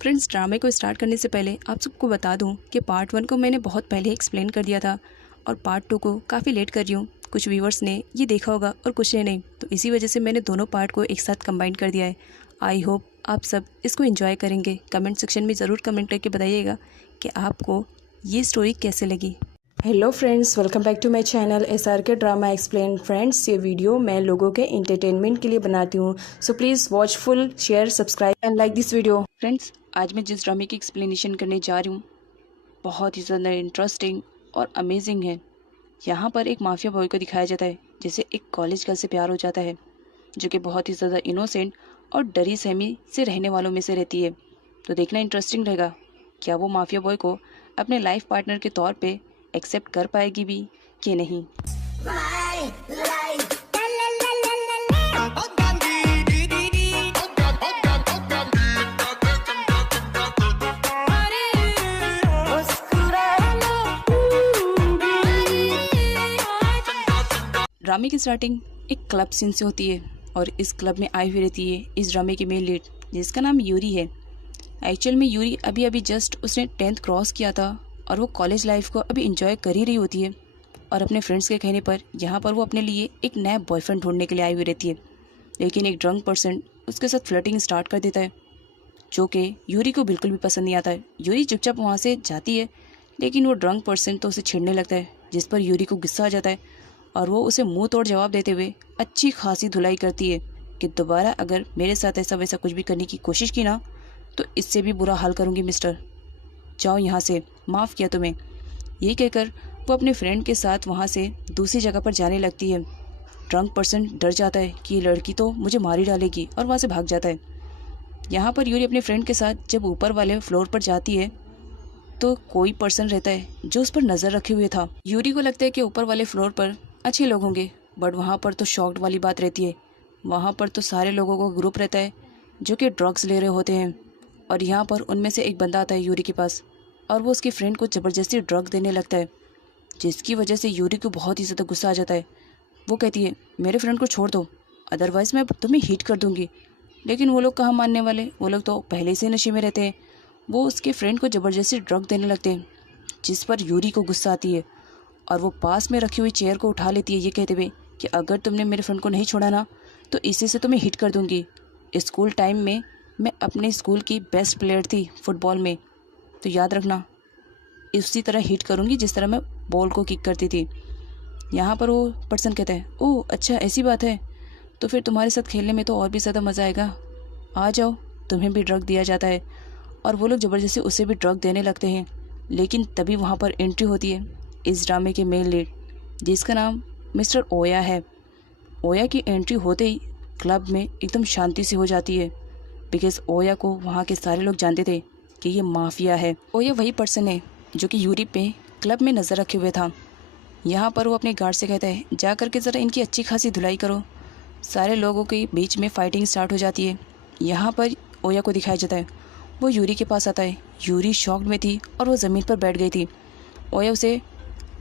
Friends, ड्रामे को start करने से पहले आप सबको बता दूं कि पार्ट 1 को मैंने बहुत पहले एक्सप्लेन कर दिया था और पार्ट 2 को काफ़ी लेट कर रही हूँ। कुछ व्यूवर्स ने ये देखा होगा और कुछ ने नहीं, तो इसी वजह से मैंने दोनों पार्ट को एक साथ कंबाइन कर दिया है। आई होप आप सब इसको एंजॉय करेंगे। कमेंट सेक्शन में ज़रूर कमेंट करके बताइएगा कि आपको ये स्टोरी कैसे लगी। Hello friends, welcome back to my channel SRK drama explain. Friends, ये वीडियो मैं लोगों के एंटरटेनमेंट के लिए बनाती हूँ, so please watch full, share, subscribe and like this video. Friends, आज मैं जिस ड्रामे की एक्सप्लेनेशन करने जा रही हूँ बहुत ही ज़्यादा इंटरेस्टिंग और अमेजिंग है। यहाँ पर एक माफिया बॉय को दिखाया जाता है जिसे एक कॉलेज गर्ल से प्यार हो जाता है, जो कि बहुत ही ज़्यादा इनोसेंट और डरी सहमी से रहने वालों में से रहती है। तो देखना इंटरेस्टिंग रहेगा, क्या वो माफिया बॉय को अपने लाइफ पार्टनर के तौर पे एक्सेप्ट कर पाएगी भी कि नहीं। ड्रामे की स्टार्टिंग एक क्लब सीन से होती है और इस क्लब में आई हुई रहती है इस ड्रामे की मेन लीड, जिसका नाम यूरी है। एक्चुअल में यूरी अभी अभी जस्ट उसने 10th क्रॉस किया था और वो कॉलेज लाइफ को अभी इंजॉय कर ही रही होती है और अपने फ्रेंड्स के कहने पर यहाँ पर वो अपने लिए एक नया बॉयफ्रेंड ढूंढने के लिए आई हुई रहती है। लेकिन एक ड्रंक पर्सन उसके साथ फ्लर्टिंग स्टार्ट कर देता है, जो कि यूरी को बिल्कुल भी पसंद नहीं आता है। यूरी चुपचाप वहाँ से जाती है, लेकिन वो ड्रंक पर्सन तो उसे छेड़ने लगता है, जिस पर यूरी को गुस्सा आ जाता है और वो उसे मुंह तोड़ जवाब देते हुए अच्छी खासी धुलाई करती है कि दोबारा अगर मेरे साथ ऐसा वैसा कुछ भी करने की कोशिश की ना तो इससे भी बुरा हाल करूँगी मिस्टर, जाओ यहाँ से, माफ़ किया तुम्हें। यही कहकर वो अपने फ्रेंड के साथ वहाँ से दूसरी जगह पर जाने लगती है। ड्रंक पर्सन डर जाता है कि ये लड़की तो मुझे मार ही डालेगी और वहाँ से भाग जाता है। यहाँ पर यूरी अपने फ्रेंड के साथ जब ऊपर वाले फ्लोर पर जाती है तो कोई पर्सन रहता है जो उस पर नज़र रखे हुए था। यूरी को लगता है कि ऊपर वाले फ्लोर पर अच्छे लोग होंगे, बट वहाँ पर तो शॉक्ड वाली बात रहती है। वहाँ पर तो सारे लोगों का ग्रुप रहता है जो कि ड्रग्स ले रहे होते हैं और यहाँ पर उनमें से एक बंदा आता है यूरी के पास और वो उसकी फ्रेंड को ज़बरदस्ती ड्रग देने लगता है, जिसकी वजह से यूरी को बहुत ही ज़्यादा गुस्सा आ जाता है। वो कहती है मेरे फ्रेंड को छोड़ दो, अदरवाइज़ मैं तुम्हें हिट कर दूँगी। लेकिन वो लोग कहाँ मानने वाले, वो लोग तो पहले से नशे में रहते हैं। वो उसके फ्रेंड को ज़बरदस्ती ड्रग देने लगते हैं, जिस पर यूरी को गुस्सा आती है और वो पास में रखी हुई चेयर को उठा लेती है, ये कहते हुए कि अगर तुमने मेरे फ्रेंड को नहीं छोड़ा ना तो इसी से तुम्हें हिट कर दूँगी। स्कूल टाइम में मैं अपने स्कूल की बेस्ट प्लेयर थी फुटबॉल में, तो याद रखना इसी तरह हिट करूँगी जिस तरह मैं बॉल को किक करती थी। यहाँ पर वो पर्सन कहता है ओह अच्छा ऐसी बात है, तो फिर तुम्हारे साथ खेलने में तो और भी ज़्यादा मज़ा आएगा, आ जाओ। तुम्हें भी ड्रग दिया जाता है और वो लोग ज़बरदस्ती उसे भी ड्रग देने लगते हैं। लेकिन तभी वहाँ पर एंट्री होती है इस ड्रामे के मेन लीड, जिसका नाम मिस्टर ओया है। ओया की एंट्री होते ही क्लब में एकदम शांति सी हो जाती है, बिकॉज ओया को वहाँ के सारे लोग जानते थे कि ये माफिया है। ओया वही पर्सन है जो कि यूरी पे क्लब में नज़र रखे हुए था। यहाँ पर वो अपने गार्ड से कहता है जा करके ज़रा इनकी अच्छी खासी धुलाई करो। सारे लोगों के बीच में फाइटिंग स्टार्ट हो जाती है। यहाँ पर ओया को दिखाया जाता है, वो यूरी के पास आता है। यूरी शॉक्ड में थी और वो ज़मीन पर बैठ गई थी। ओया उसे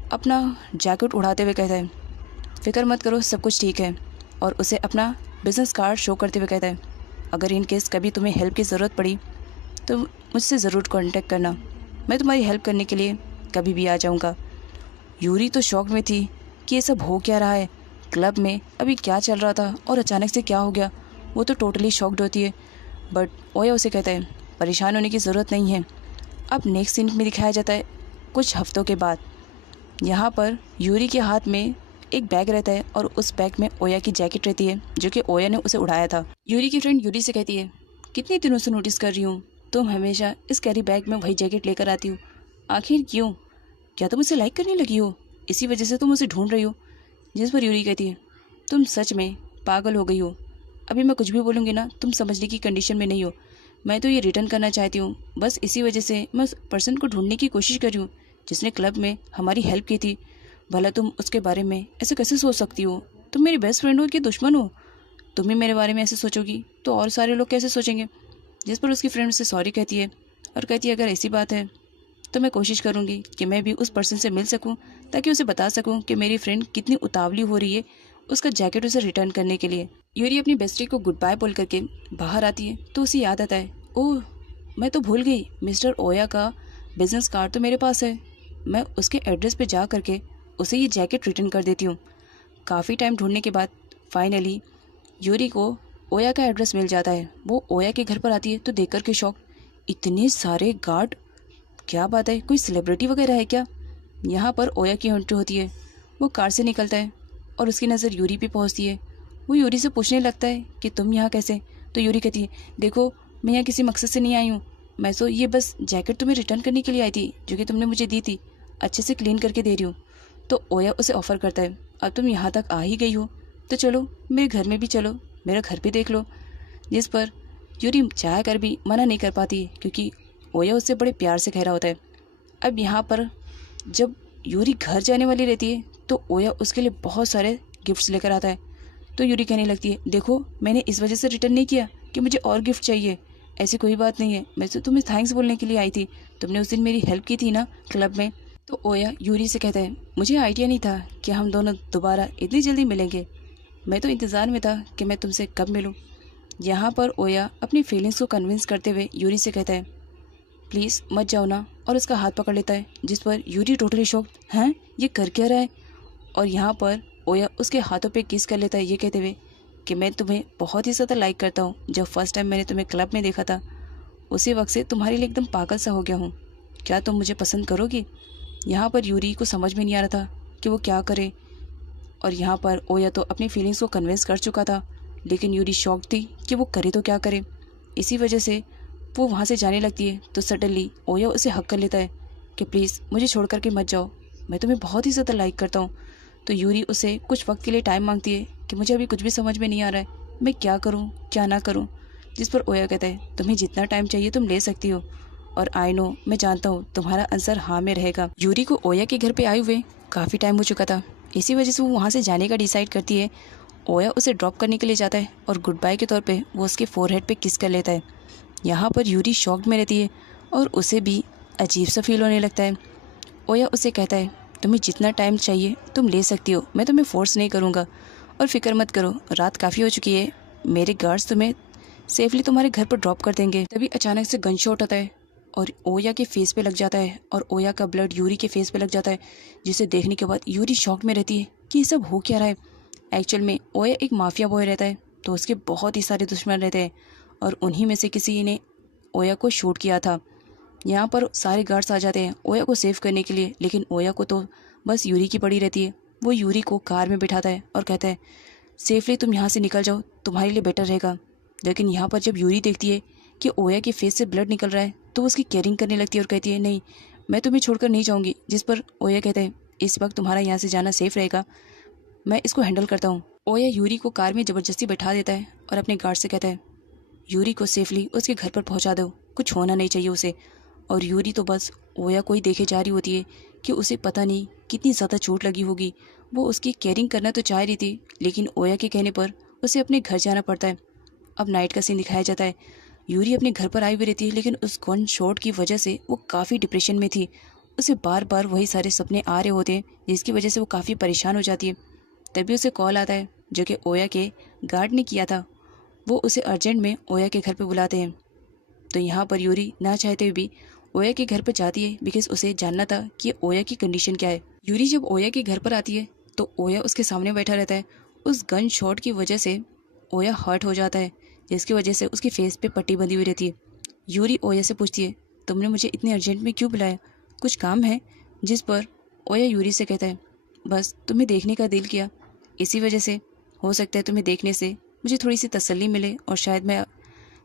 अपना जैकेट उड़ाते हुए कहता है फिक्र मत करो, सब कुछ ठीक है, और उसे अपना बिजनेस कार्ड शो करते हुए कहता है अगर इन केस कभी तुम्हें हेल्प की ज़रूरत पड़ी तो मुझसे ज़रूर कांटेक्ट करना, मैं तुम्हारी हेल्प करने के लिए कभी भी आ जाऊंगा। यूरी तो शॉक में थी कि ये सब हो क्या रहा है, क्लब में अभी क्या चल रहा था और अचानक से क्या हो गया। वो तो टोटली शॉक्ड होती है, बट ओया उसे कहता है परेशान होने की ज़रूरत नहीं है। अब नेक्स्ट सीन में दिखाया जाता है कुछ हफ्तों के बाद। यहाँ पर यूरी के हाथ में एक बैग रहता है और उस बैग में ओया की जैकेट रहती है जो कि ओया ने उसे उड़ाया था। यूरी की फ्रेंड यूरी से कहती है कितने दिनों से नोटिस कर रही हूँ तुम हमेशा इस कैरी बैग में वही जैकेट लेकर आती हो, आखिर क्यों? क्या तुम मुझसे लाइक करने लगी हो, इसी वजह से तुम उसे ढूंढ रही हो? जिस पर यूरी कहती है तुम सच में पागल हो गई हो, अभी मैं कुछ भी बोलूँगी ना तुम समझने की कंडीशन में नहीं हो। मैं तो ये रिटर्न करना चाहती हूँ, बस इसी वजह से मैं उस पर्सन को ढूंढने की कोशिश कर रही हूँ जिसने क्लब में हमारी हेल्प की थी। भला तुम उसके बारे में ऐसे कैसे सोच सकती हो? तुम मेरी बेस्ट फ्रेंड हो कि दुश्मन हो? तुम ही मेरे बारे में ऐसे सोचोगी तो और सारे लोग कैसे सोचेंगे? जिस पर उसकी फ्रेंड से सॉरी कहती है और कहती है अगर ऐसी बात है तो मैं कोशिश करूँगी कि मैं भी उस पर्सन से मिल सकूँ ताकि उसे बता सकूँ कि मेरी फ्रेंड कितनी उतावली हो रही है उसका जैकेट उसे रिटर्न करने के लिए। यूरी अपनी बेस्टी को गुड बाय बोल करके बाहर आती है तो उसे याद आता है ओह मैं तो भूल गई, मिस्टर ओया का बिजनेस कार्ड तो मेरे पास है। मैं उसके एड्रेस पे जा करके उसे ये जैकेट रिटर्न कर देती हूँ। काफ़ी टाइम ढूंढने के बाद फाइनली यूरी को ओया का एड्रेस मिल जाता है। वो ओया के घर पर आती है तो देख कर के शॉक, इतने सारे गार्ड, क्या बात है, कोई सेलिब्रिटी वगैरह है क्या? यहाँ पर ओया की एंट्री होती है। वो कार से निकलता है और उसकी नज़र यूरी पे पहुँचती है। वो यूरी से पूछने लगता है कि तुम यहाँ कैसे? तो यूरी कहती है, देखो मैं यहाँ किसी मकसद से नहीं आई हूँ, मैं तो ये बस जैकेट तुम्हें रिटर्न करने के लिए आई थी जो कि तुमने मुझे दी थी, अच्छे से क्लीन करके दे रही हूँ। तो ओया उसे ऑफ़र करता है, अब तुम यहाँ तक आ ही गई हो तो चलो मेरे घर में भी चलो, मेरा घर भी देख लो। जिस पर यूरी चाह कर भी मना नहीं कर पाती क्योंकि ओया उससे बड़े प्यार से कह रहा होता है। अब यहाँ पर जब यूरी घर जाने वाली रहती है तो ओया उसके लिए बहुत सारे गिफ्ट्स लेकर आता है। तो यूरी कहने लगती है, देखो मैंने इस वजह से रिटर्न नहीं किया कि मुझे और गिफ्ट चाहिए, ऐसी कोई बात नहीं है, मैं तो तुम्हें थैंक्स बोलने के लिए आई थी, तुमने उस दिन मेरी हेल्प की थी ना क्लब में। तो ओया यूरी से कहता है, मुझे आइडिया नहीं था कि हम दोनों दोबारा इतनी जल्दी मिलेंगे, मैं तो इंतज़ार में था कि मैं तुमसे कब मिलूँ। यहाँ पर ओया अपनी फीलिंग्स को कन्विंस करते हुए यूरी से कहता है, प्लीज़ मत जाओ ना, और उसका हाथ पकड़ लेता है। जिस पर यूरी टोटली शॉक्ड, हैं ये कर क्या रहा है? और यहाँ पर ओया उसके हाथों पे किस कर लेता है, ये कहते हुए कि मैं तुम्हें बहुत ही ज़्यादा लाइक करता हूँ। जब फर्स्ट टाइम मैंने तुम्हें क्लब में देखा था उसी वक्त से तुम्हारे लिए एकदम पागल सा हो गया हूँ, क्या तुम मुझे पसंद करोगी? यहाँ पर यूरी को समझ में नहीं आ रहा था कि वो क्या करे, और यहाँ पर ओया तो अपनी फीलिंग्स को कन्विंस कर चुका था, लेकिन यूरी शॉक थी कि वो करे तो क्या करे। इसी वजह से वो वहाँ से जाने लगती है तो सडनली ओया उसे हक कर लेता है कि प्लीज़ मुझे छोड़ कर के मत जाओ, मैं तुम्हें बहुत ही ज़्यादा लाइक करता हूँ। तो यूरी उसे कुछ वक्त के लिए टाइम मांगती है कि मुझे अभी कुछ भी समझ में नहीं आ रहा है, मैं क्या करूँ क्या ना करूँ। जिस पर ओया कहता है, तुम्हें जितना टाइम चाहिए तुम ले सकती हो, और आई नो, मैं जानता हूँ तुम्हारा आंसर हाँ में रहेगा। यूरी को ओया के घर पे आए हुए काफ़ी टाइम हो चुका था, इसी वजह से वो वहाँ से जाने का डिसाइड करती है। ओया उसे ड्रॉप करने के लिए जाता है और गुड बाय के तौर पे वो उसके फोरहेड पे किस कर लेता है। यहाँ पर यूरी शॉक्ड में रहती है और उसे भी अजीब सा फील होने लगता है। ओया उसे कहता है, तुम्हें जितना टाइम चाहिए तुम ले सकती हो, मैं तुम्हें फोर्स नहीं करूँगा, और फिक्र मत करो, रात काफ़ी हो चुकी है, मेरे गार्ड्स तुम्हें सेफली तुम्हारे घर पर ड्रॉप कर देंगे। तभी अचानक से गन शॉट आता है और ओया के फेस पे लग जाता है और ओया का ब्लड यूरी के फेस पे लग जाता है, जिसे देखने के बाद यूरी शॉक में रहती है कि ये सब हो क्या रहा है। एक्चुअल में ओया एक माफिया बॉय रहता है, तो उसके बहुत ही सारे दुश्मन रहते हैं और उन्हीं में से किसी ने ओया को शूट किया था। यहाँ पर सारे गार्ड्स आ जाते हैं ओया को सेव करने के लिए, लेकिन ओया को तो बस यूरी की पड़ी रहती है। वो यूरी को कार में बिठाता है और कहता है, सेफली तुम यहाँ से निकल जाओ, तुम्हारे लिए बेटर रहेगा। लेकिन यहाँ पर जब यूरी देखती है कि ओया के फेस से ब्लड निकल रहा है तो उसकी केयरिंग करने लगती है और कहती है, नहीं मैं तुम्हें छोड़कर नहीं जाऊँगी। जिस पर ओया कहता है, इस वक्त तुम्हारा यहाँ से जाना सेफ रहेगा, मैं इसको हैंडल करता हूँ। ओया यूरी को कार में ज़बरदस्ती बैठा देता है और अपने गार्ड से कहता है, यूरी को सेफली उसके घर पर पहुँचा दो, कुछ होना नहीं चाहिए उसे। और यूरी तो बस ओया को ही देखे जा रही होती है कि उसे पता नहीं कितनी ज़्यादा चोट लगी होगी। वो उसकी केयरिंग करना तो चाह रही थी, लेकिन ओया के कहने पर उसे अपने घर जाना पड़ता है। अब नाइट का सीन दिखाया जाता है। यूरी अपने घर पर आई हुई रहती है, लेकिन उस गन शॉट की वजह से वो काफ़ी डिप्रेशन में थी। उसे बार बार वही सारे सपने आ रहे होते हैं, जिसकी वजह से वो काफ़ी परेशान हो जाती है। तभी उसे कॉल आता है जो कि ओया के गार्ड ने किया था। वो उसे अर्जेंट में ओया के घर पर बुलाते हैं। तो यहाँ पर यूरी ना चाहते हुए भी ओया के घर पर जाती है, बिकॉज उसे जानना था कि ओया की कंडीशन क्या है। यूरी जब ओया के घर पर आती है तो ओया उसके सामने बैठा रहता है। उस गन शॉट की वजह से ओया हर्ट हो जाता है, जिसकी वजह से उसकी फेस पे पट्टी बंधी हुई रहती है। यूरी ओया से पूछती है, तुमने मुझे इतने अर्जेंट में क्यों बुलाया, कुछ काम है? जिस पर ओया यूरी से कहता है, बस तुम्हें देखने का दिल किया, इसी वजह से, हो सकता है तुम्हें देखने से मुझे थोड़ी सी तसल्ली मिले और शायद मैं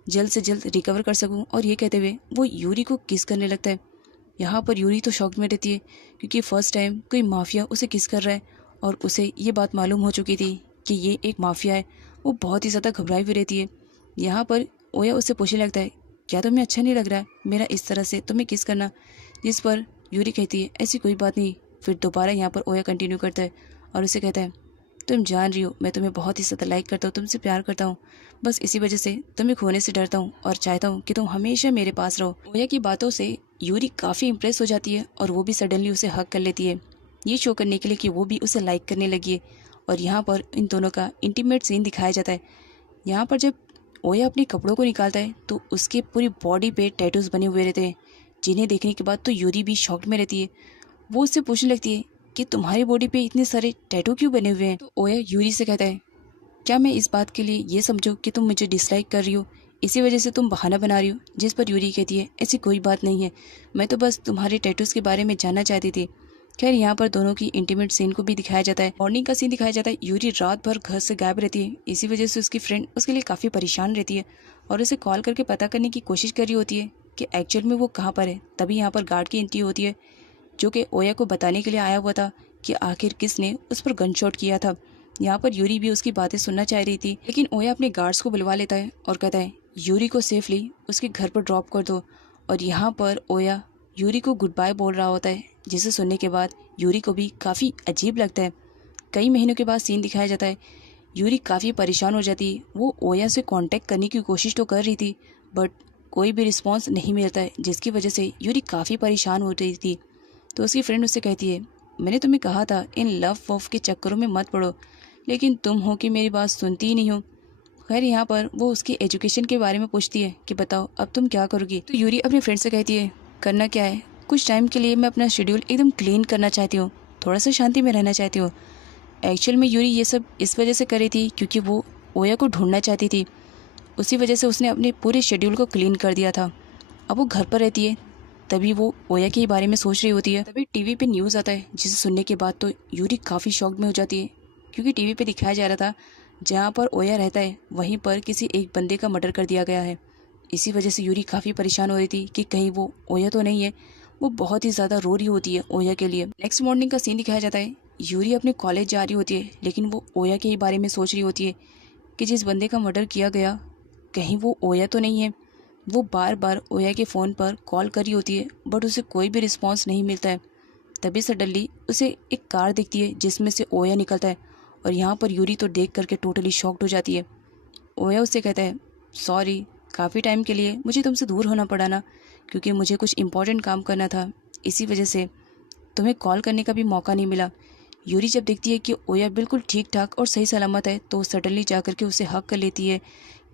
जल्द से जल्द रिकवर कर सकूं। और ये कहते हुए वो यूरी को किस करने लगता है। यहाँ पर यूरी तो शॉक में रहती है क्योंकि फर्स्ट टाइम कोई माफिया उसे किस कर रहा है और उसे ये बात मालूम हो चुकी थी कि ये एक माफिया है। वो बहुत ही ज़्यादा घबराई हुई रहती है। यहाँ पर ओया उससे पूछने लगता है, क्या तुम्हें अच्छा नहीं लग रहा है मेरा इस तरह से तुम्हें किस करना? जिस पर यूरी कहती है, ऐसी कोई बात नहीं। फिर दोबारा यहाँ पर ओया कंटिन्यू करता है और उसे कहता है, तुम जान रही हो मैं तुम्हें बहुत ही ज़्यादा लाइक करता हूँ, तुमसे प्यार करता हूँ, बस इसी वजह से तुम्हें खोने से डरता हूँ और चाहता हूँ कि तुम हमेशा मेरे पास रहो। ओया की बातों से यूरी काफ़ी इंप्रेस हो जाती है और वो भी सडनली उसे हक कर लेती है, ये शो करने के लिए कि वो भी उसे लाइक करने लगी है। और यहाँ पर इन दोनों का इंटीमेट सीन दिखाया जाता है। यहाँ पर जब ओया अपने कपड़ों को निकालता है तो उसके पूरी बॉडी पे टैटूज बने हुए रहते हैं, जिन्हें देखने के बाद तो यूरी भी शॉक्ड में रहती है। वो उससे पूछने लगती है कि तुम्हारी बॉडी पे इतने सारे टैटू क्यों बने हुए हैं। तो ओया यूरी से कहता है, क्या मैं इस बात के लिए ये समझो कि तुम मुझे डिसलाइक कर रही हो, इसी वजह से तुम बहाना बना रही हो। जिस पर यूरी कहती है, ऐसी कोई बात नहीं है, मैं तो बस तुम्हारे टैटूज़ के बारे में जानना चाहती थी। खैर यहाँ पर दोनों की इंटीमेट सीन को भी दिखाया जाता है। मॉर्निंग का सीन दिखाया जाता है। यूरी रात भर घर से गायब रहती है, इसी वजह से उसकी फ्रेंड उसके लिए काफ़ी परेशान रहती है और उसे कॉल करके पता करने की कोशिश कर रही होती है कि एक्चुअल में वो कहाँ पर है। तभी यहाँ पर गार्ड की एंट्री होती है, जो कि ओया को बताने के लिए आया हुआ था कि आखिर किसने उस पर गन शॉट किया था। यहाँ पर यूरी भी उसकी बातें सुनना चाह रही थी, लेकिन ओया अपने गार्ड्स को बुलवा लेता है और कहता है यूरी को सेफली उसके घर पर ड्रॉप कर दो। और यहाँ पर ओया यूरी को गुड बाय बोल रहा होता है, जिसे सुनने के बाद यूरी को भी काफ़ी अजीब लगता है। कई महीनों के बाद सीन दिखाया जाता है। यूरी काफ़ी परेशान हो जाती है। वो ओया से कांटेक्ट करने की कोशिश तो कर रही थी, बट कोई भी रिस्पांस नहीं मिलता है, जिसकी वजह से यूरी काफ़ी परेशान हो रही थी। तो उसकी फ्रेंड उससे कहती है, मैंने तुम्हें कहा था इन लव वफ के चक्करों में मत पड़ो, लेकिन तुम हो कि मेरी बात सुनती ही नहीं हो। खैर यहाँ पर वो उसकी एजुकेशन के बारे में पूछती है कि बताओ अब तुम क्या करोगी। तो यूरी अपने फ्रेंड से कहती है, करना क्या है, कुछ टाइम के लिए मैं अपना शेड्यूल एकदम क्लीन करना चाहती हूँ, थोड़ा सा शांति में रहना चाहती हूँ। एक्चुअल में यूरी ये सब इस वजह से कर रही थी क्योंकि वो ओया को ढूंढना चाहती थी, उसी वजह से उसने अपने पूरे शेड्यूल को क्लीन कर दिया था। अब वो घर पर रहती है, तभी वो ओया के बारे में सोच रही होती है। तभी टीवी पे न्यूज़ आता है, जिसे सुनने के बाद तो यूरी काफ़ी शॉक्ड में हो जाती है, क्योंकि टीवी पे दिखाया जा रहा था जहाँ पर ओया रहता है वहीं पर किसी एक बंदे का मर्डर कर दिया गया है। इसी वजह से यूरी काफ़ी परेशान हो रही थी कि कहीं वो ओया तो नहीं है। वो बहुत ही ज़्यादा रो रही होती है ओया के लिए। नेक्स्ट मॉर्निंग का सीन दिखाया जाता है। यूरी अपने कॉलेज जा रही होती है, लेकिन वो ओया के ही बारे में सोच रही होती है कि जिस बंदे का मर्डर किया गया कहीं वो ओया तो नहीं है। वो बार बार ओया के फ़ोन पर कॉल कर रही होती है, बट उसे कोई भी रिस्पॉन्स नहीं मिलता है। तभी सडनली उसे एक कार दिखती है जिसमें से ओया निकलता है, और यहाँ पर यूरी तो देख करके टोटली शॉक्ड हो जाती है। ओया उससे कहता है, सॉरी, काफ़ी टाइम के लिए मुझे तुमसे दूर होना पड़ा ना, क्योंकि मुझे कुछ इंपॉर्टेंट काम करना था, इसी वजह से तुम्हें कॉल करने का भी मौका नहीं मिला। यूरी जब देखती है कि ओया बिल्कुल ठीक ठाक और सही सलामत है, तो सडनली जा कर के उसे हक कर लेती है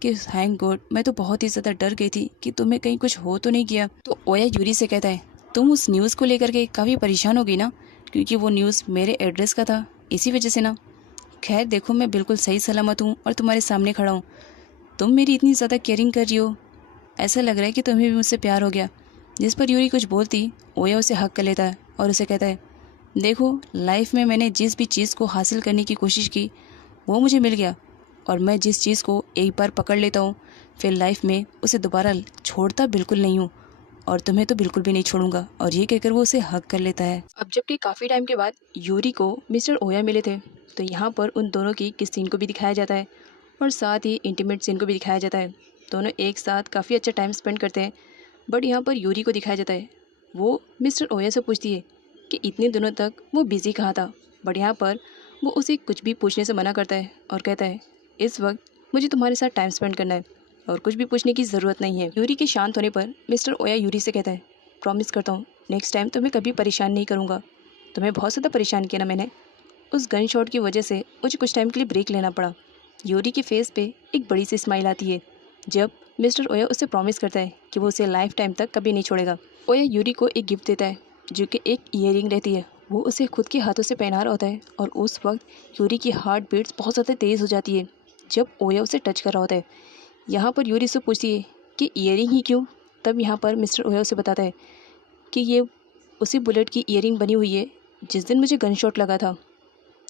कि थैंक गॉड, मैं तो बहुत ही ज़्यादा डर गई थी कि तुम्हें कहीं कुछ हो तो नहीं गया। तो ओया यूरी से कहता है, तुम उस न्यूज़ को लेकर के काफ़ी परेशान हो गई ना, क्योंकि वो न्यूज़ मेरे एड्रेस का था, इसी वजह से ना। खैर देखो, मैं बिल्कुल सही सलामत हूँ और तुम्हारे सामने खड़ा हूँ। तुम मेरी इतनी ज़्यादा केयरिंग कर रही हो, ऐसा लग रहा है कि तुम्हें भी मुझसे प्यार हो गया। जिस पर यूरी कुछ बोलती, ओया उसे हक कर लेता है और उसे कहता है, देखो, लाइफ में मैंने जिस भी चीज़ को हासिल करने की कोशिश की वो मुझे मिल गया, और मैं जिस चीज़ को एक बार पकड़ लेता हूँ फिर लाइफ में उसे दोबारा छोड़ता बिल्कुल नहीं हूँ, और तुम्हें तो बिल्कुल भी नहीं छोड़ूंगा। और ये कहकर वो उसे हक कर लेता है। अब जबकि काफ़ी टाइम के बाद यूरी को मिस्टर ओया मिले थे, तो यहाँ पर उन दोनों की किस सीन को भी दिखाया जाता है और साथ ही इंटीमेट सीन को भी दिखाया जाता है। दोनों एक साथ काफ़ी अच्छा टाइम स्पेंड करते हैं। बट यहाँ पर यूरी को दिखाया जाता है, वो मिस्टर ओया से पूछती है कि इतने दिनों तक वो बिज़ी कहाँ था। बट यहाँ पर वो उसे कुछ भी पूछने से मना करता है और कहता है, इस वक्त मुझे तुम्हारे साथ टाइम स्पेंड करना है और कुछ भी पूछने की ज़रूरत नहीं है। यूरी के शांत होने पर मिस्टर ओया यूरी से कहता है, प्रॉमिस करता हूँ नेक्स्ट टाइम तुम्हें कभी परेशान नहीं करूँगा। तुम्हें बहुत ज़्यादा परेशान किया ना मैंने, उस गन शॉट की वजह से मुझे कुछ टाइम के लिए ब्रेक लेना पड़ा। यूरी के फेस पे एक बड़ी सी स्माइल आती है जब मिस्टर ओया उसे प्रॉमिस करता है कि वो उसे लाइफ टाइम तक कभी नहीं छोड़ेगा। ओया यूरी को एक गिफ्ट देता है जो कि एक ईयरिंग रहती है। वो उसे खुद के हाथों से पहना रहा होता है और उस वक्त यूरी की हार्ट बीट्स बहुत ज़्यादा तेज़ हो जाती है जब ओया उसे टच कर रहा होता है। यहाँ पर यूरी से पूछती है कि ईयरिंग ही क्यों। तब यहाँ पर मिस्टर ओया उसे बताता है कि ये उसी बुलेट की ईयरिंग बनी हुई है जिस दिन मुझे गन शॉट लगा था।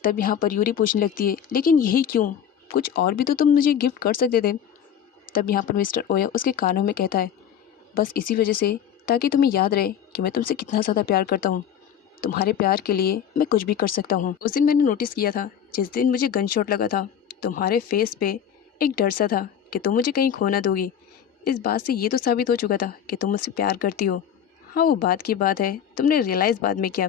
तब यहाँ पर यूरी पूछने लगती है, लेकिन यही क्यों, कुछ और भी तो तुम मुझे गिफ्ट कर सकते थे। तब यहाँ पर मिस्टर ओया उसके कानों में कहता है, बस इसी वजह से, ताकि तुम्हें याद रहे कि मैं तुमसे कितना ज़्यादा प्यार करता हूँ। तुम्हारे प्यार के लिए मैं कुछ भी कर सकता हूँ। उस दिन मैंने नोटिस किया था, जिस दिन मुझे गन शॉट लगा था, तुम्हारे फेस पे एक डर सा था कि तुम मुझे कहीं खो ना दोगी। इस बात से ये तो साबित हो चुका था कि तुम मुझसे प्यार करती हो। हाँ, वो बात की बात है, तुमने रियलाइज़ बाद में किया।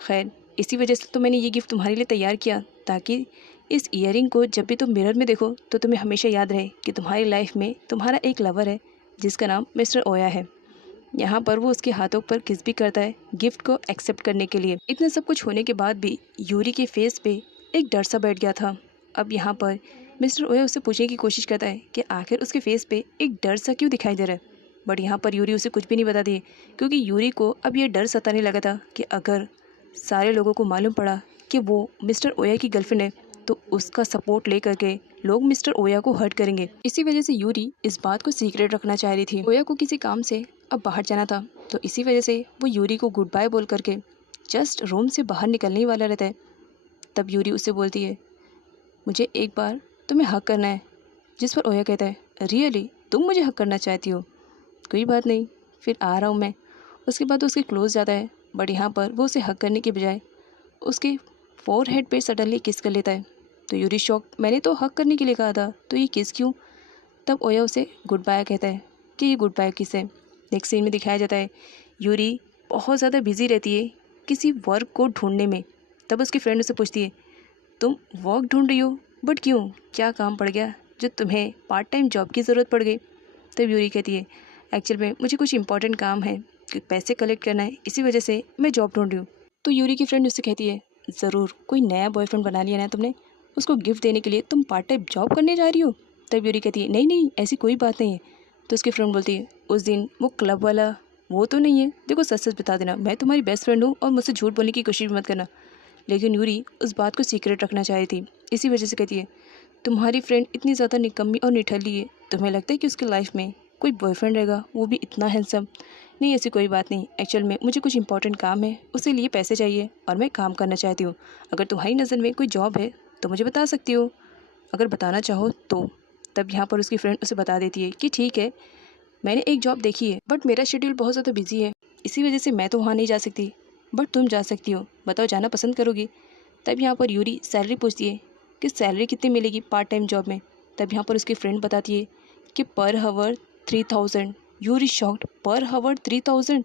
खैर, इसी वजह से तो मैंने ये गिफ्ट तुम्हारे लिए तैयार किया, ताकि इस ईयरिंग को जब भी तुम मिरर में देखो तो तुम्हें हमेशा याद रहे कि तुम्हारी लाइफ में तुम्हारा एक लवर है जिसका नाम मिस्टर ओया है। यहाँ पर वो उसके हाथों पर किस भी करता है गिफ्ट को एक्सेप्ट करने के लिए। इतना सब कुछ होने के बाद भी यूरी के फेस पे एक डर सा बैठ गया था। अब यहाँ पर मिस्टर ओया उससे पूछने की कोशिश करता है कि आखिर उसके फेस पे एक डर सा क्यों दिखाई दे रहा है। बट यहाँ पर यूरी उसे कुछ भी नहीं बताती है, क्योंकि यूरी को अब ये डर सताने लगा था कि अगर सारे लोगों को मालूम पड़ा कि वो मिस्टर ओया की गर्लफ्रेंड है तो उसका सपोर्ट ले करके लोग मिस्टर ओया को हर्ट करेंगे। इसी वजह से यूरी इस बात को सीक्रेट रखना चाह रही थी। ओया को किसी काम से अब बाहर जाना था, तो इसी वजह से वो यूरी को गुड बाय बोल करके जस्ट रूम से बाहर निकलने ही वाला रहता है। तब यूरी उससे बोलती है, मुझे एक बार तुम्हें हक करना है। जिस पर ओया कहता है, रियली तुम मुझे हक करना चाहती हो? कोई बात नहीं, फिर आ रहा हूँ मैं। उसके बाद उसके क्लोज जाता है, बट यहाँ पर वो उसे हक करने के बजाय उसके फोरहेड पे सडनली किस कर लेता है। तो यूरी शॉक, मैंने तो हक करने के लिए कहा था, तो ये किस क्यों? तब ओया उसे गुड बाय कहता है कि ये गुड बाय किस है। नेक्स्ट सीन में दिखाया जाता है यूरी बहुत ज़्यादा बिजी रहती है किसी वर्क को ढूंढने में। तब उसकी फ्रेंड उसे पूछती है, तुम वर्क ढूंढ रही हो, बट क्यों, क्या काम पड़ गया जो तुम्हें पार्ट टाइम जॉब की ज़रूरत पड़ गई? तब यूरी कहती है, एक्चुअल में मुझे कुछ इंपॉर्टेंट काम है, पैसे कलेक्ट करना है, इसी वजह से मैं जॉब ढूंढ रही हूँ। तो यूरी की फ्रेंड उससे कहती है, ज़रूर कोई नया बॉयफ्रेंड बना लिया ना तुमने, उसको गिफ्ट देने के लिए तुम पार्ट टाइम जॉब करने जा रही हो? तब यूरी कहती है, नहीं नहीं ऐसी कोई बात नहीं है। तो उसकी फ्रेंड बोलती है, उस दिन वो क्लब वाला वो तो नहीं है? देखो सच सच बता देना, मैं तुम्हारी बेस्ट फ्रेंड हूँ और मुझसे झूठ बोलने की कोशिश भी मत करना। लेकिन यूरी उस बात को सीक्रेट रखना चाह रही थी, इसी वजह से कहती है, तुम्हारी फ्रेंड इतनी ज़्यादा निकम्मी और निठल्ली है, तुम्हें लगता है कि उसकी लाइफ में कोई बॉयफ्रेंड रहेगा, वो भी इतना हैंडसम? नहीं, ऐसी कोई बात नहीं। एक्चुअल में मुझे कुछ इंपॉर्टेंट काम है, उसी लिए पैसे चाहिए और मैं काम करना चाहती हूँ। अगर तुम्हारी नज़र में कोई जॉब है तो मुझे बता सकती हो, अगर बताना चाहो तो। तब यहाँ पर उसकी फ्रेंड उसे बता देती है कि ठीक है, मैंने एक जॉब देखी है, बट मेरा शेड्यूल बहुत ज़्यादा बिजी है, इसी वजह से मैं तो वहाँ नहीं जा सकती, बट तुम जा सकती हो, बताओ जाना पसंद करोगी? तब यहाँ पर यूरी सैलरी पूछती है कि सैलरी कितनी मिलेगी पार्ट टाइम जॉब में। तब यहाँ पर उसकी फ्रेंड बताती है कि पर हावर 3000। यूरी शॉक्ड, पर हावर 3000?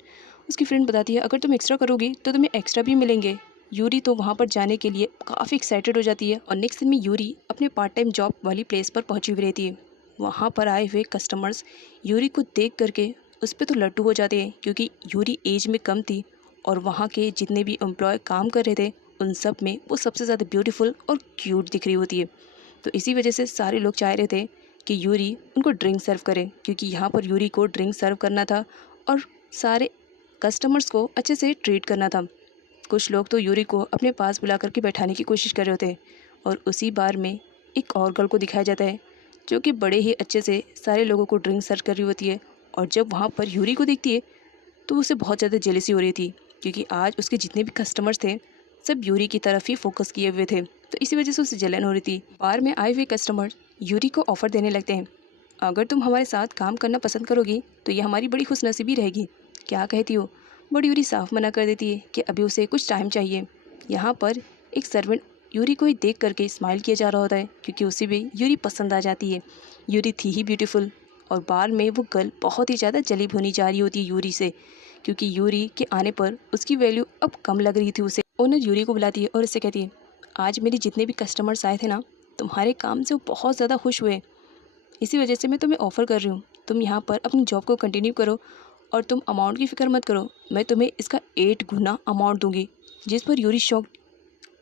उसकी फ्रेंड बताती है, अगर तुम एक्स्ट्रा करोगी तो तुम्हें एक्स्ट्रा भी मिलेंगे। यूरी तो वहाँ पर जाने के लिए काफ़ी एक्साइटेड हो जाती है और नेक्स्ट दिन में यूरी अपने पार्ट टाइम जॉब वाली प्लेस पर पहुँची हुई रहती है। वहाँ पर आए हुए कस्टमर्स यूरी को देख करके उस पर तो लट्टू हो जाते हैं, क्योंकि यूरी एज में कम थी और वहाँ के जितने भी एम्प्लॉय काम कर रहे थे उन सब में वो सबसे ज़्यादा ब्यूटीफुल और क्यूट दिख रही होती है। तो इसी वजह से सारे लोग चाह रहे थे कि यूरी उनको ड्रिंक सर्व करे, क्योंकि यहाँ पर यूरी को ड्रिंक सर्व करना था और सारे कस्टमर्स को अच्छे से ट्रीट करना था। कुछ लोग तो यूरी को अपने पास बुला करके बैठाने की कोशिश कर रहे होते हैं और उसी बार में एक और गर्ल को दिखाया जाता है जो कि बड़े ही अच्छे से सारे लोगों को ड्रिंक सर्व कर रही होती है। और जब वहाँ पर यूरी को देखती है तो उसे बहुत ज़्यादा जेलसी हो रही थी, क्योंकि आज उसके जितने भी कस्टमर्स थे सब यूरी की तरफ ही फोकस किए हुए थे, तो इसी वजह से उसे जलन हो रही थी। बार में आए हुए कस्टमर यूरी को ऑफ़र देने लगते हैं, अगर तुम हमारे साथ काम करना पसंद करोगी तो ये हमारी बड़ी खुशनसीबी रहेगी, क्या कहती हो? बट यूरी साफ मना कर देती है कि अभी उसे कुछ टाइम चाहिए। यहाँ पर एक सर्वेंट यूरी को ही देख करके स्माइल किया जा रहा होता है, क्योंकि उसे भी यूरी पसंद आ जाती है। यूरी थी ही ब्यूटीफुल और बार में वो गर्ल बहुत ही ज़्यादा जली भुनी जा रही होती है यूरी से, क्योंकि यूरी के आने पर उसकी वैल्यू अब कम लग रही थी उसे। ओनर यूरी को बुलाती है और उससे कहती है, आज मेरे जितने भी कस्टमर्स आए थे ना, तुम्हारे काम से वो बहुत ज़्यादा खुश हुए, इसी वजह से मैं तुम्हें ऑफ़र कर रही हूँ, तुम यहाँ पर अपनी जॉब को कंटिन्यू करो और तुम अमाउंट की फ़िक्र मत करो, मैं तुम्हें इसका 8 गुना अमाउंट दूँगी। जिस पर यूरी शॉक,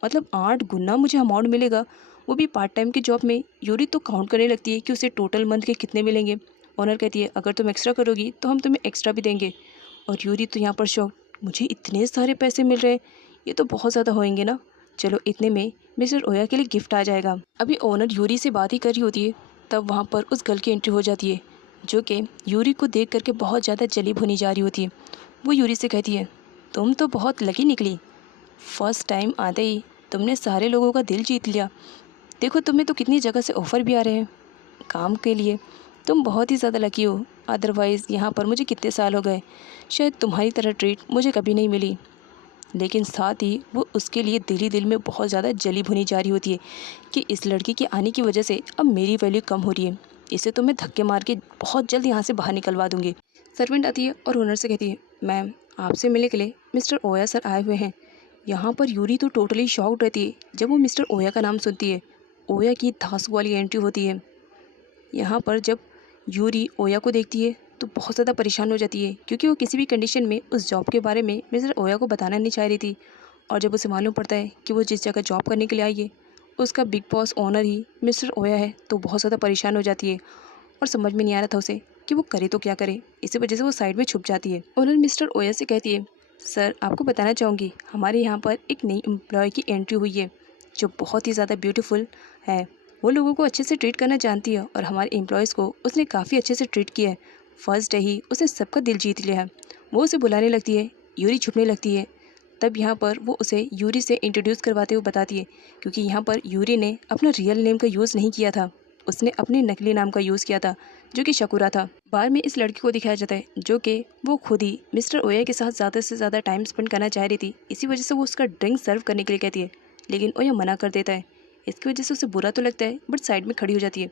मतलब 8 गुना मुझे अमाउंट मिलेगा, वो भी पार्ट टाइम की जॉब में? यूरी तो काउंट करने लगती है कि उसे टोटल मंथ के कितने मिलेंगे। ओनर कहती है, अगर तुम एक्स्ट्रा करोगी तो हम तुम्हें एक्स्ट्रा भी देंगे। और यूरी तो यहाँ पर शॉक, मुझे इतने सारे पैसे मिल रहे हैं, ये तो बहुत ज़्यादा होएंगे ना, चलो इतने में मिस्टर ओया के लिए गिफ्ट आ जाएगा। अभी ओनर यूरी से बात ही कर रही होती है, तब वहाँ पर उस गर्ल की एंट्री हो जाती है जो कि यूरी को देख करके बहुत ज़्यादा जली भुनी जा रही होती है। वो यूरी से कहती है, तुम तो बहुत लकी निकली, फर्स्ट टाइम आते ही तुमने सारे लोगों का दिल जीत लिया। देखो तुम्हें तो कितनी जगह से ऑफ़र भी आ रहे हैं काम के लिए, तुम बहुत ही ज़्यादा लकी हो, अदरवाइज़ यहाँ पर मुझे कितने साल हो गए, शायद तुम्हारी तरह ट्रीट मुझे कभी नहीं मिली। लेकिन साथ ही वो उसके लिए दिल ही दिल में बहुत ज़्यादा जली भुनी जा रही होती है कि इस लड़की के आने की वजह से अब मेरी वैल्यू कम हो रही है, इसे तो मैं धक्के मार के बहुत जल्द यहाँ से बाहर निकलवा दूँगी। सर्वेंट आती है और ओनर से कहती है, मैम आपसे मिलने के लिए मिस्टर ओया सर आए हुए हैं। यहाँ पर यूरी तो टोटली शॉक्ड रहती है जब वो मिस्टर ओया का नाम सुनती है। ओया की धांसू वाली एंट्री होती है। यहाँ पर जब यूरी ओया को देखती है तो बहुत ज़्यादा परेशान हो जाती है, क्योंकि वो किसी भी कंडीशन में उस जॉब के बारे में मिस्टर ओया को बताना नहीं चाह रही थी। और जब उसे मालूम पड़ता है कि वो जिस जगह जॉब करने के लिए आई है उसका बिग बॉस ओनर ही मिस्टर ओया है तो बहुत ज़्यादा परेशान हो जाती है और समझ में नहीं आ रहा था उसे कि वो करे तो क्या करे। इसी वजह से वो साइड में छुप जाती है। ओनर मिस्टर ओया से कहती है, सर आपको बताना चाहूँगी हमारे यहाँ पर एक नई एम्प्लॉय की एंट्री हुई है जो बहुत ही ज़्यादा ब्यूटीफुल है। वो लोगों को अच्छे से ट्रीट करना जानती है और हमारे एम्प्लॉयज़ को उसने काफ़ी अच्छे से ट्रीट किया है। फर्स्ट डे ही उसने सबका दिल जीत लिया है। वो उसे बुलाने लगती है, यूरी छुपने लगती है। तब यहाँ पर वो उसे यूरी से इंट्रोड्यूस करवाते हुए बताती है, क्योंकि यहाँ पर यूरी ने अपना रियल नेम का यूज़ नहीं किया था, उसने अपने नकली नाम का यूज़ किया था जो कि शकुरा था। बार में इस लड़की को दिखाया जाता है जो कि वो खुद ही मिस्टर ओया के साथ ज़्यादा से ज़्यादा टाइम स्पेंड करना चाह रही थी। इसी वजह से वो उसका ड्रिंक सर्व करने के लिए कहती है, लेकिन ओया मना कर देता है। इसकी वजह से उसे बुरा तो लगता है बट साइड में खड़ी हो जाती है।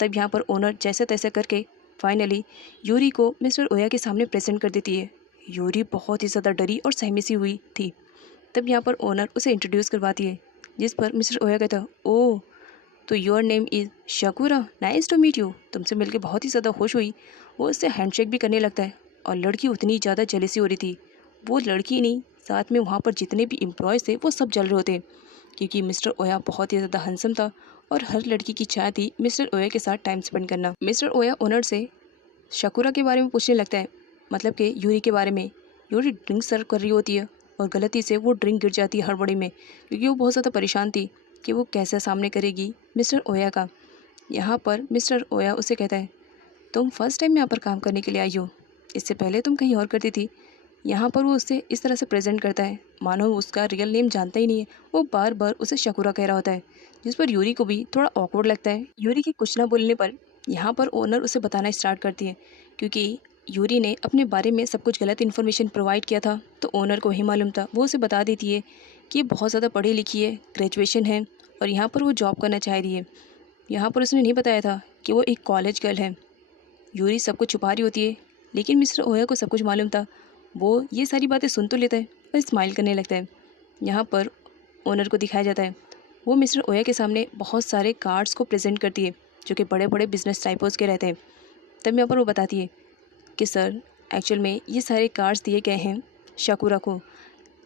तब यहाँ पर ओनर जैसे तैसे करके फाइनली यूरी को मिस्टर ओया के सामने प्रेजेंट कर देती है। यूरी बहुत ही ज़्यादा डरी और सहमी सी हुई थी। तब यहाँ पर ओनर उसे इंट्रोड्यूस करवाती है, जिस पर मिस्टर ओया कहता है, oh so your name is Sakura, nice to meet you. तुमसे मिलकर बहुत ही ज़्यादा खुश हुई। वो उससे हैंडशेक भी करने लगता है और लड़की उतनी ज़्यादा जेलसी हो रही थी। वो लड़की नहीं, साथ में वहाँ पर जितने भी एम्प्लॉयज़ थे वो सब जल रहे होते, क्योंकि मिस्टर ओया बहुत ही ज़्यादा हैंडसम था और हर लड़की की चाह थी मिस्टर ओया के साथ टाइम स्पेंड करना। मिस्टर ओया ओनर से शकुरा के बारे में पूछने लगता है, मतलब कि यूरी के बारे में। यूरी ड्रिंक सर्व कर रही होती है और गलती से वो ड्रिंक गिर जाती है हड़बड़ी में, क्योंकि वो बहुत ज़्यादा परेशान थी कि वो कैसे सामने करेगी मिस्टर ओया का। यहाँ पर मिस्टर ओया उसे कहता है, तुम फर्स्ट टाइम यहाँ पर काम करने के लिए आई हो, इससे पहले तुम कहीं और करती थी। यहाँ पर वो उससे इस तरह से प्रेजेंट करता है मानो उसका रियल नेम जानता ही नहीं है। वो बार बार उसे शकुरा कह रहा होता है, जिस पर यूरी को भी थोड़ा ऑकवर्ड लगता है। यूरी के कुछ ना बोलने पर यहाँ पर ओनर उसे बताना स्टार्ट करती है, क्योंकि यूरी ने अपने बारे में सब कुछ गलत इन्फॉर्मेशन प्रोवाइड किया था तो ओनर को ही मालूम था। वो उसे बता देती है कि ये बहुत ज़्यादा पढ़ी लिखी है, ग्रेजुएशन है और यहाँ पर वो जॉब करना चाह रही है। यहाँ पर उसने नहीं बताया था कि वो एक कॉलेज गर्ल है। यूरी सब कुछ छुपा रही होती है, लेकिन मिस्टर ओया को सब कुछ मालूम था। वो ये सारी बातें सुन तो लेता है और स्माइल करने लगता है। यहाँ पर ओनर को दिखाया जाता है, वो मिस्टर ओया के सामने बहुत सारे कार्ड्स को प्रेजेंट करती है जो कि बड़े बड़े बिजनेस टाइपोज़ के रहते हैं। तब यहाँ पर वो बताती है कि सर एक्चुअल में ये सारे कार्ड्स दिए गए हैं शकुरा को।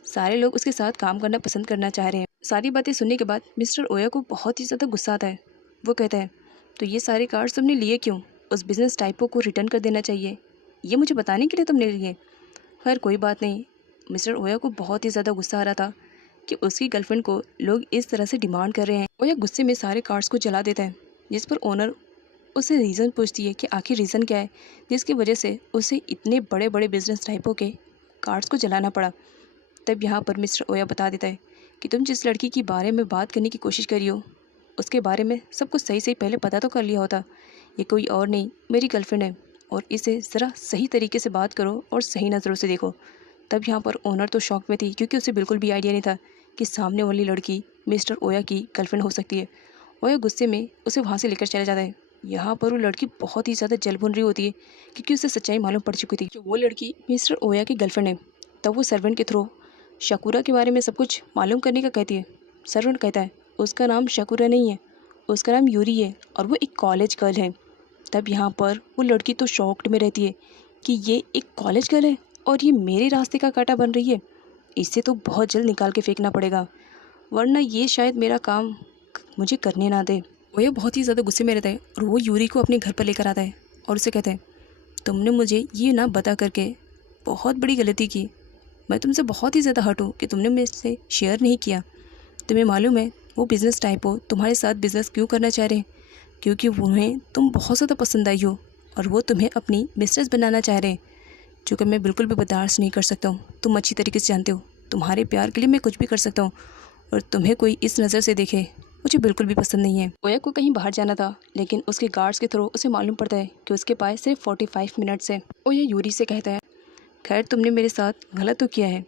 सारे लोग उसके साथ काम करना पसंद करना चाह रहे हैं। सारी बातें सुनने के बाद मिस्टर ओया को बहुत ही ज़्यादा गुस्सा आता है। वो कहता है, तो ये सारे कार्ड्स तुमने लिए क्यों? उस बिज़नेस टाइपों को रिटर्न कर देना चाहिए, ये मुझे बताने के लिए तुमने लिए। खैर कोई बात नहीं। मिस्टर ओया को बहुत ही ज़्यादा गुस्सा आ रहा था कि उसकी गर्लफ्रेंड को लोग इस तरह से डिमांड कर रहे हैं। ओया गुस्से में सारे कार्ड्स को जला देता है, जिस पर ओनर उससे रीज़न पूछती है कि आखिर रीज़न क्या है जिसकी वजह से उसे इतने बड़े बड़े बिजनेस टाइपों के कार्ड्स को जलाना पड़ा। तब यहाँ पर मिस्टर ओया बता देता है कि तुम जिस लड़की के बारे में बात करने की कोशिश करी हो उसके बारे में सब कुछ सही पहले पता तो कर लिया होता। ये कोई और नहीं, मेरी गर्लफ्रेंड है और इसे ज़रा सही तरीके से बात करो और सही नज़रों से देखो। तब यहाँ पर ओनर तो शॉक में थी, क्योंकि उसे बिल्कुल भी आइडिया नहीं था कि सामने वाली लड़की मिस्टर ओया की गर्लफ्रेंड हो सकती है। ओया गुस्से में उसे वहाँ से लेकर चला जाता है। यहाँ पर वो लड़की बहुत ही ज़्यादा जल भुन रही होती है, क्योंकि उसे सच्चाई मालूम पड़ चुकी थी जो वो लड़की मिस्टर ओया की गर्लफ्रेंड है। तब वो सर्वेंट के थ्रू शकुरा के बारे में सब कुछ मालूम करने का कहती है। सर्वेंट कहता है, उसका नाम शकुरा नहीं है, उसका नाम यूरी है और वो एक कॉलेज गर्ल है। तब यहाँ पर वो लड़की तो शॉक्ड में रहती है कि ये एक कॉलेज गर्ल है और ये मेरे रास्ते का कांटा बन रही है। इसे तो बहुत जल्द निकाल के फेंकना पड़ेगा, वरना ये शायद मेरा काम मुझे करने ना दे। वो ये बहुत ही ज़्यादा गुस्से में रहता है और वो यूरी को अपने घर पर लेकर आता है और उसे कहता है, तुमने मुझे ये ना बता करके बहुत बड़ी गलती की। मैं तुमसे बहुत ही ज़्यादा हर्ट हूँ कि तुमने मेरे से शेयर नहीं किया। तुम्हें मालूम है वो बिज़नेस टाइप हो तुम्हारे साथ बिज़नेस क्यों करना चाह रहे हैं? क्योंकि उन्हें तुम बहुत ज़्यादा पसंद आई हो और वो तुम्हें अपनी मिस्ट्रेस बनाना चाह रहे हैं, जो कि मैं बिल्कुल भी बर्दाश्त नहीं कर सकता हूँ। तुम अच्छी तरीके से जानते हो तुम्हारे प्यार के लिए मैं कुछ भी कर सकता हूँ और तुम्हें कोई इस नज़र से देखे मुझे बिल्कुल भी पसंद नहीं है। ओया को कहीं बाहर जाना था, लेकिन उसके गार्ड्स के थ्रू उसे मालूम पड़ता है कि उसके पास सिर्फ 45 मिनट्स है। ओया यूरी से कहता है, खैर तुमने मेरे साथ गलत तो किया है।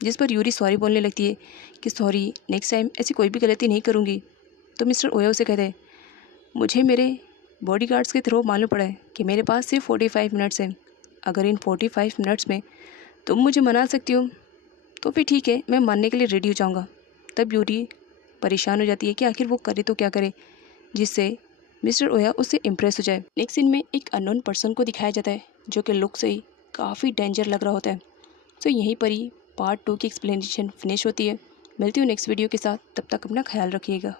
जिस पर यूरी सॉरी बोलने लगती है कि सॉरी, नेक्स्ट टाइम ऐसी कोई भी गलती नहीं करूँगी। तो मिस्टर ओया उसे कहते हैं, मुझे मेरे बॉडीगार्ड्स के थ्रू मालूम पड़ा है कि मेरे पास सिर्फ 45 मिनट्स हैं। अगर इन 45 मिनट्स में तुम मुझे मना सकती हो तो फिर ठीक है, मैं मानने के लिए रेडी हो जाऊँगा। तब यूरी परेशान हो जाती है कि आखिर वो करे तो क्या करे जिससे मिस्टर ओया उससे इम्प्रेस हो जाए। नेक्स्ट सीन में एक अननोन पर्सन को दिखाया जाता है जो कि लुक से ही काफ़ी डेंजर लग रहा होता है। तो यहीं पर ही पार्ट 2 की एक्सप्लेनेशन फिनिश होती है। मिलती हूँ नेक्स्ट वीडियो के साथ, तब तक अपना ख्याल रखिएगा।